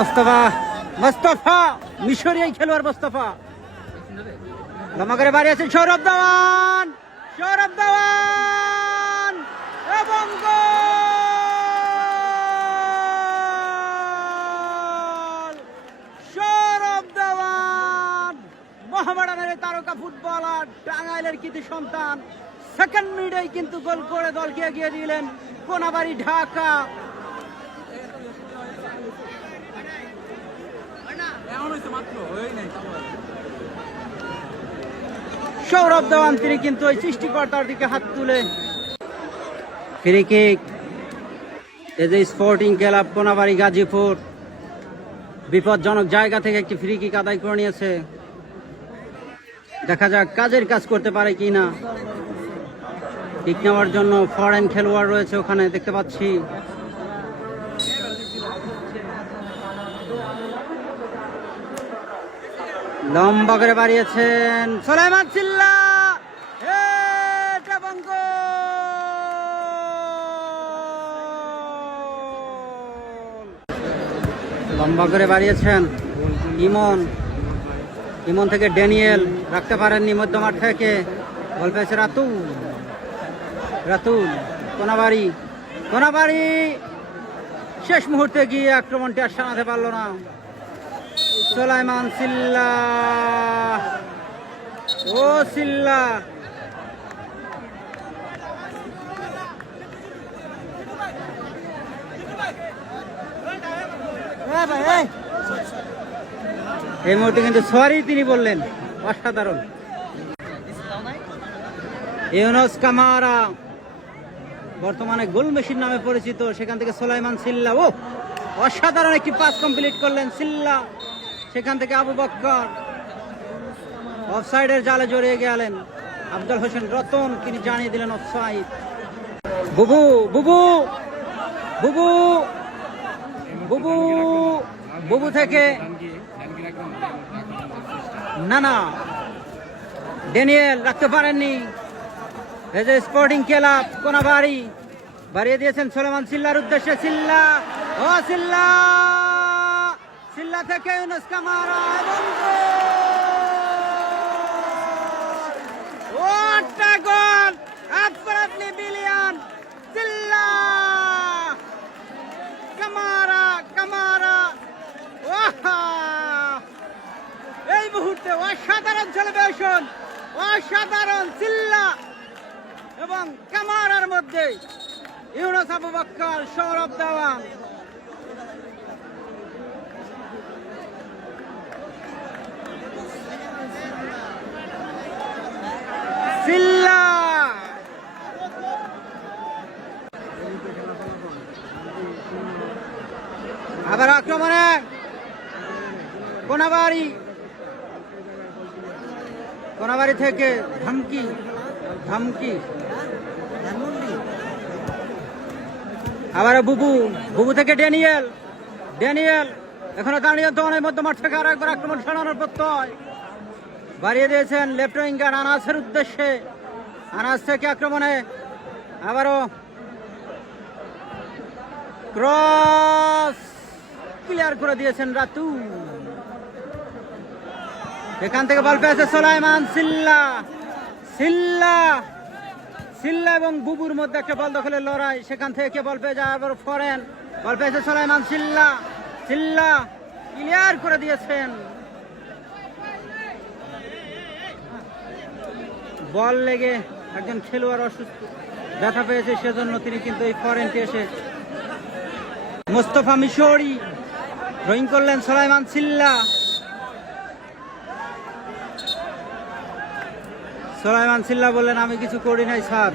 মোস্তফা মোস্তফা, মিশরীয় খেলোয়াড় মোস্তফা। লম্বা করে বাড়ি আছেন সৌরভ দাওয়ান। সৌরভ দাওয়ান। এবং! সৌরভ দাওয়ান। মোহামেডানের তারকা ফুটবলার টাঙ্গাইলের কৃতি সন্তান। সেকেন্ড মিনিটেই কিন্তু গোল করে দলকে এগিয়ে দিলেন কোনাবাড়ি ঢাকা। সৌরভ দেওয়ান, তিনি কিন্তু ওই সৃষ্টিকর্তার দিকে হাত তুলে। ফ্রি কিক এই যে স্পোর্টিং ক্লাব কোনাবাড়ি, গাজীপুর। বিপজ্জনক জায়গা থেকে একটি ফ্রি কিক আদায় করে নিয়েছে। দেখা যাক কাজের কাজ করতে পারে কি না। কিক নেওয়ার জন্য ফরেন খেলোয়াড় রয়েছে ওখানে, দেখতে পাচ্ছি। লম্বা করে বাড়িয়েছেন সোলাইমান চিল্লা লম্বা করে বাড়িয়েছেন ইমন। ইমন থেকে ড্যানিয়েল, রাখতে পারেননি মধ্যমাঠ থেকে। বল পেয়েছে রাতুল। রাতুল, কোনাবাড়ি। কোনাবাড়ি, শেষ মুহূর্তে গিয়ে আক্রমণটি আর সামাতে পারল না। সোলাইমান সিল্লা। ও সিল্লা। এই মুহূর্তে কিন্তু সরি তিনি বললেন, অসাধারণ। ইউনুস কামারা, বর্তমানে গোল মেশিন নামে পরিচিত, সেখান থেকে সোলাইমান সিল্লা, ও, অসাধারণ একটি পাস কমপ্লিট করলেন সিল্লা। সেখান থেকে আবু বক্কর অফসাইডের জালে জড়িয়ে গেলেন। আব্দুল হোসেন রতন, তিনি জানিয়ে দিলেন অফসাইড। বুবু বুবু বুবু বুবু বুবু থেকে না না, ড্যানিয়েল রাখতে পারেননি। এই যে স্পোর্টিং ক্লাব, কোনাবাড়ি, বাড়িয়ে দিয়েছেন সোলেমান সিল্লার উদ্দেশ্যে। সিল্লা, ও সিল্লা! সিল্লা থেকে ইউনুস কামারা এবং a goal! Absolutely brilliant! Sylla Kamara Kamara এই মুহূর্তে অসাধারণ সেলিব্রেশন অসাধারণ চিল্লা এবং কামারার মধ্যে ইউনুস আবু বক্কর, সৌরভ দেওয়ান চিল্লা আবার আক্রমণে কোনাবাড়ি। কোনাবাড়ি থেকে ধমকি ধমকি। আবার বুবু বুবু থেকে ড্যানিয়েল ড্যানিয়েল, এখনও দাঁড়িয়ে তো অনেক মধ্যমাঠ থেকে আরও একবার আক্রমণ সারানোর প্রত্যয়। বাড়িয়ে দিয়েছেন লেফট উইঙ্গার আনাসের উদ্দেশ্যে। আনাস থেকে আক্রমণে আবারও ক্রস ক্লিয়ার করে দিয়েছেন রাতু। এখান থেকে বল পেয়েছে সোলাইমান সিল্লা। সিল্লা। সিল্লা এবং বুবুর মধ্যে একটা বল দখলের লড়াই। সেখান থেকে বল পেয়ে যায় আবার ফরেন। বল পেয়েছে সোলাইমান সিল্লা। সিল্লা ক্লিয়ার করে দিয়েছেন। বল লেগে একজন খেলোয়াড় অসুস্থ। ব্যথা পেয়েছে, সেজন্য তিনি কিন্তু এই ফরেনটি এসে মোস্তফা মিশরি ড্রয়িং করলেন সোলাইমান সিল্লা। সোলাইমান সিল্লা বললেন আমি কিছু করি নাই স্যার।